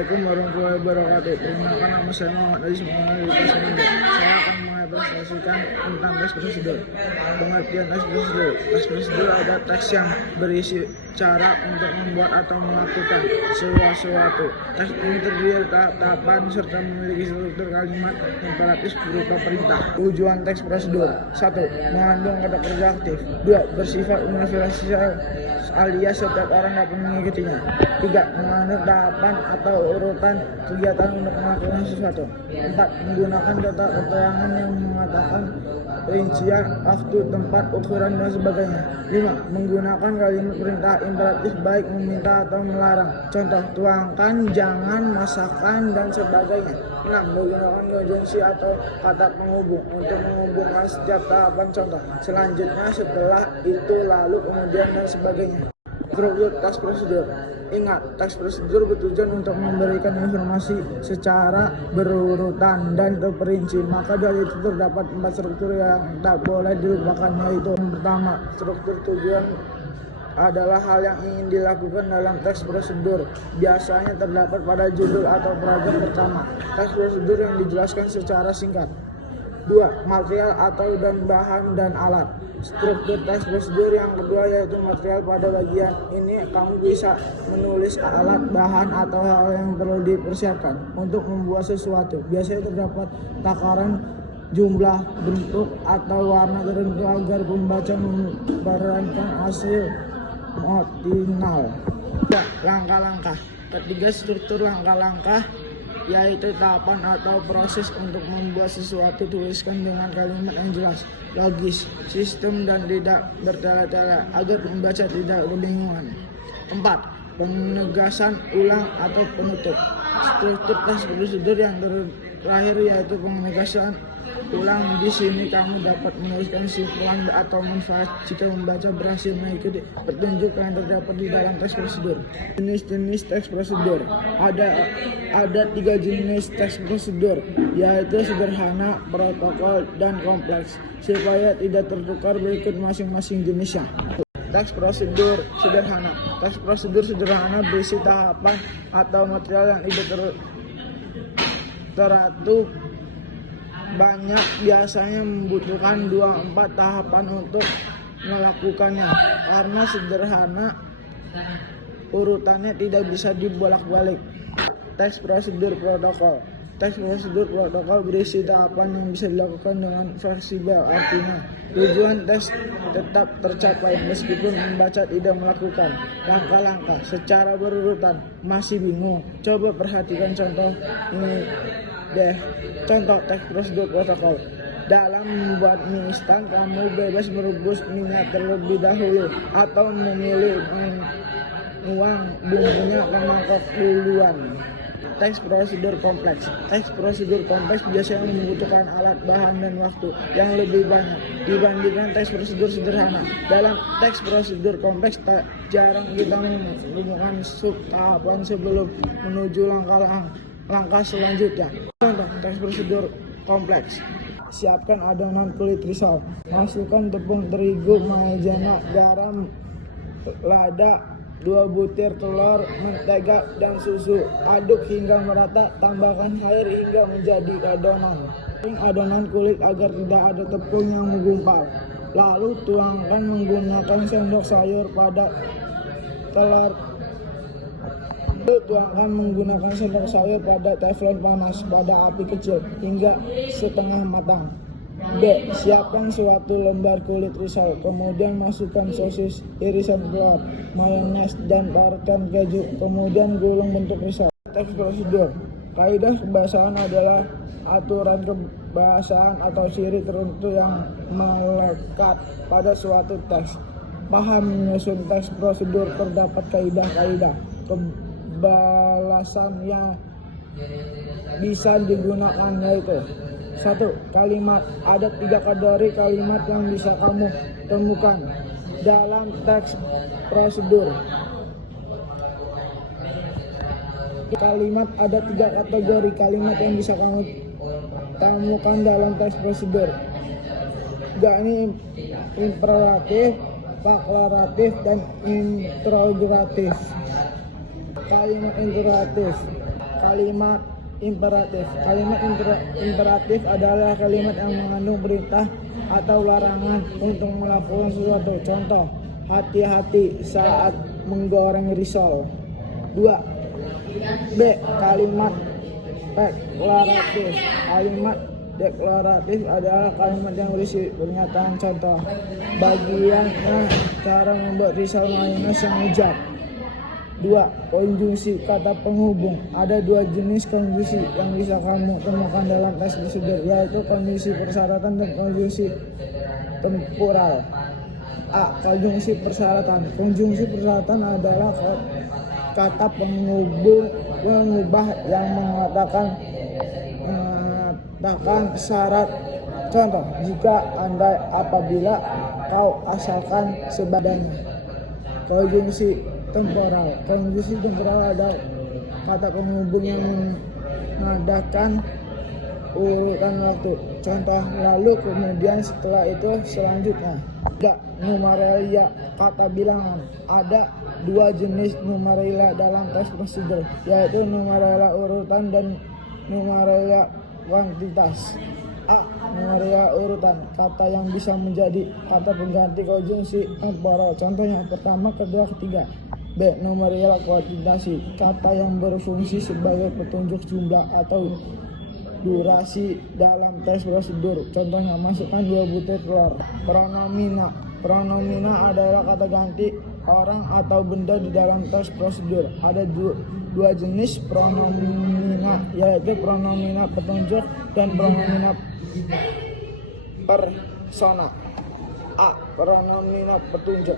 Assalamualaikum warahmatullahi wabarakatuh. Perkenalkan, nama saya Muhammad Aziz Muhammad dari Persemaja. Saya akan mengekspresikan tentang teks prosedur. Pengertian teks prosedur. Teks prosedur adalah teks yang berisi cara untuk membuat atau melakukan sesuatu. Teks ini terdiri dari tahapan serta memiliki struktur kalimat imperatif berupa perintah. Tujuan teks prosedur: 1. Mengandung kata kerja aktif. 2. Bersifat universal alias setiap orang dapat mengikutinya. 3. Mengandung tahapan atau urutan kegiatan untuk melakukan sesuatu. 4. Menggunakan data keterangan yang mengatakan rincian waktu, tempat, ukuran, dan sebagainya. 5. Menggunakan kalimat perintah imperatif baik meminta atau melarang. Contoh: tuangkan, jangan, masakan, dan sebagainya. 6. Menggunakan konjungsi atau kata penghubung untuk menghubungkan setiap tahapan. Contoh: selanjutnya, setelah itu, lalu, kemudian, dan sebagainya. Struktur teks prosedur. Ingat, teks prosedur bertujuan untuk memberikan informasi secara berurutan dan terperinci. Maka dari itu terdapat 4 struktur yang tak boleh dilupakan, yaitu: yang pertama, struktur tujuan adalah hal yang ingin dilakukan dalam teks prosedur. Biasanya terdapat pada judul atau paragraf pertama. Teks prosedur yang dijelaskan secara singkat. 2. Material atau dan bahan dan alat. Struktur teks prosedur yang kedua yaitu material. Pada bagian ini kamu bisa menulis alat, bahan, atau hal yang perlu dipersiapkan untuk membuat sesuatu. Biasanya terdapat takaran, jumlah, bentuk, atau warna tertentu agar pembaca memperankan hasil optimal. Langkah-langkah. Ketiga, struktur langkah-langkah yaitu tahapan atau proses untuk membuat sesuatu. Tuliskan dengan kalimat yang jelas, logis, sistem, dan tidak bertele-tele agar pembaca tidak kebingungan. 4. Penegasan ulang atau penutup. Struktur teks prosedur yang terakhir yaitu penegasan ulang. Di sini kamu dapat menuliskan kesimpulan atau manfaat jika membaca berhasil mengikuti petunjuk yang terdapat di dalam teks prosedur. Jenis-jenis teks prosedur. Ada 3 jenis teks prosedur, yaitu sederhana, protokol, dan kompleks. Supaya tidak tertukar, berikut masing-masing jenisnya. Teks prosedur sederhana. Teks prosedur sederhana berisi tahapan atau material yang tidak teratur banyak, biasanya membutuhkan 2-4 tahapan untuk melakukannya. Karena sederhana, urutannya tidak bisa dibolak-balik. Teks prosedur protokol. Teks prosedur protokol berisi tahapan yang bisa dilakukan dengan fleksibel. Artinya, tujuan teks tetap tercapai meskipun pembaca tidak melakukan langkah-langkah secara berurutan. Masih bingung? Coba perhatikan contoh ini deh. Contoh teks prosedur protokol. Dalam membuat mie instan, kamu bebas merebus minyak terlebih dahulu atau memilih menuang bumbunya ke mangkok duluan. Teks prosedur kompleks. Teks prosedur kompleks biasanya membutuhkan alat, bahan, dan waktu yang lebih banyak dibandingkan teks prosedur sederhana. Dalam teks prosedur kompleks jarang kita menemukan tahapan sebelum menuju langkah selanjutnya. Contoh teks prosedur kompleks. Siapkan adonan kulit risol. Masukkan tepung terigu, maizena, garam, lada, 2 butir telur, mentega, dan susu. Aduk hingga merata, tambahkan air hingga menjadi adonan. Adonan kulit agar tidak ada tepung yang menggumpal. Lalu tuangkan menggunakan sendok sayur pada telur. Tuangkan menggunakan sendok sayur pada teflon panas pada api kecil hingga setengah matang. B. Siapkan suatu lembar kulit risol, kemudian masukkan sosis, irisan telur, mayones, dan parutan keju, kemudian gulung bentuk risol. Teks prosedur. Kaidah kebahasaan adalah aturan kebahasaan atau ciri tertentu yang melekat pada suatu teks. Paham menyusun teks prosedur terdapat kaidah-kaidah kebalasan yang bisa digunakan, yaitu: 1. Kalimat. Ada 3 kategori kalimat yang bisa kamu temukan dalam teks prosedur. Ada 3 kategori kalimat yang bisa kamu temukan dalam teks prosedur. Yakni imperatif, deklaratif, dan interrogatif. Kalimat imperatif. Kalimat imperatif. Kalimat imperatif adalah kalimat yang mengandung perintah atau larangan untuk melakukan sesuatu. Contoh, hati-hati saat menggoreng risol. 2. B. Kalimat deklaratif. Kalimat deklaratif adalah kalimat yang berisi pernyataan. Contoh, bagiannya cara membuat risol mayones yang lezat. 2. Konjungsi kata penghubung. Ada 2 jenis konjungsi yang bisa kamu temukan dalam teks prosedur, yaitu konjungsi persyaratan dan konjungsi temporal. A. Konjungsi persyaratan. Konjungsi persyaratan adalah kata pengubah yang mengatakan syarat. Contoh, jika, andai, apabila, kau, asalkan, sebagainya. Konjungsi temporal. Konjungsi temporal adalah kata penghubung yang mengadakan urutan waktu. Contoh, lalu, kemudian, setelah itu, selanjutnya. 3. Numeralia, kata bilangan. Ada 2 jenis numeralia dalam teks prosedur, yaitu numeralia urutan dan numeralia kuantitas. A. Numeralia urutan, kata yang bisa menjadi kata pengganti konjungsi temporal. Contoh yang pertama, kedua, ketiga. B. Numeralia kuantitasi, kata yang berfungsi sebagai petunjuk jumlah atau durasi dalam teks prosedur. Contohnya, masukkan 2 butir telur. Pronomina. Pronomina adalah kata ganti orang atau benda di dalam teks prosedur. Ada 2 jenis pronomina, yaitu pronomina petunjuk dan pronomina persona. A. Pronomina petunjuk.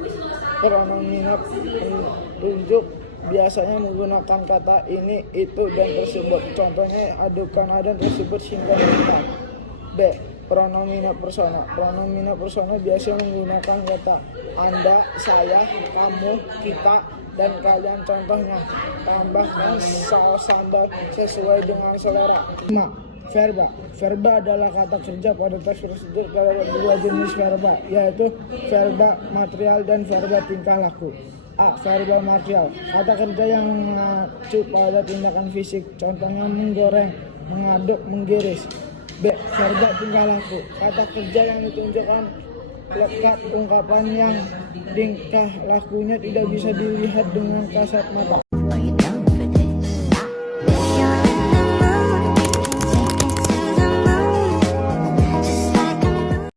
Pronomina petunjuk biasanya menggunakan kata ini, itu, dan tersebut. Contohnya, adukan dan tersebut hingga kita. B. Pronomina persona. Pronomina persona biasanya menggunakan kata Anda, saya, kamu, kita, dan kalian. Contohnya, tambahkan saus sambal sesuai dengan selera. 5. Verba. Verba adalah kata kerja pada teks prosedur. Terdapat 2 jenis verba, yaitu verba material dan verba tingkah laku. A. Verba material, kata kerja yang mengacu pada tindakan fisik. Contohnya, menggoreng, mengaduk, menggiris. B. Verba tingkah laku, kata kerja yang ditunjukkan lekat ungkapan yang tingkah lakunya tidak bisa dilihat dengan kasat mata.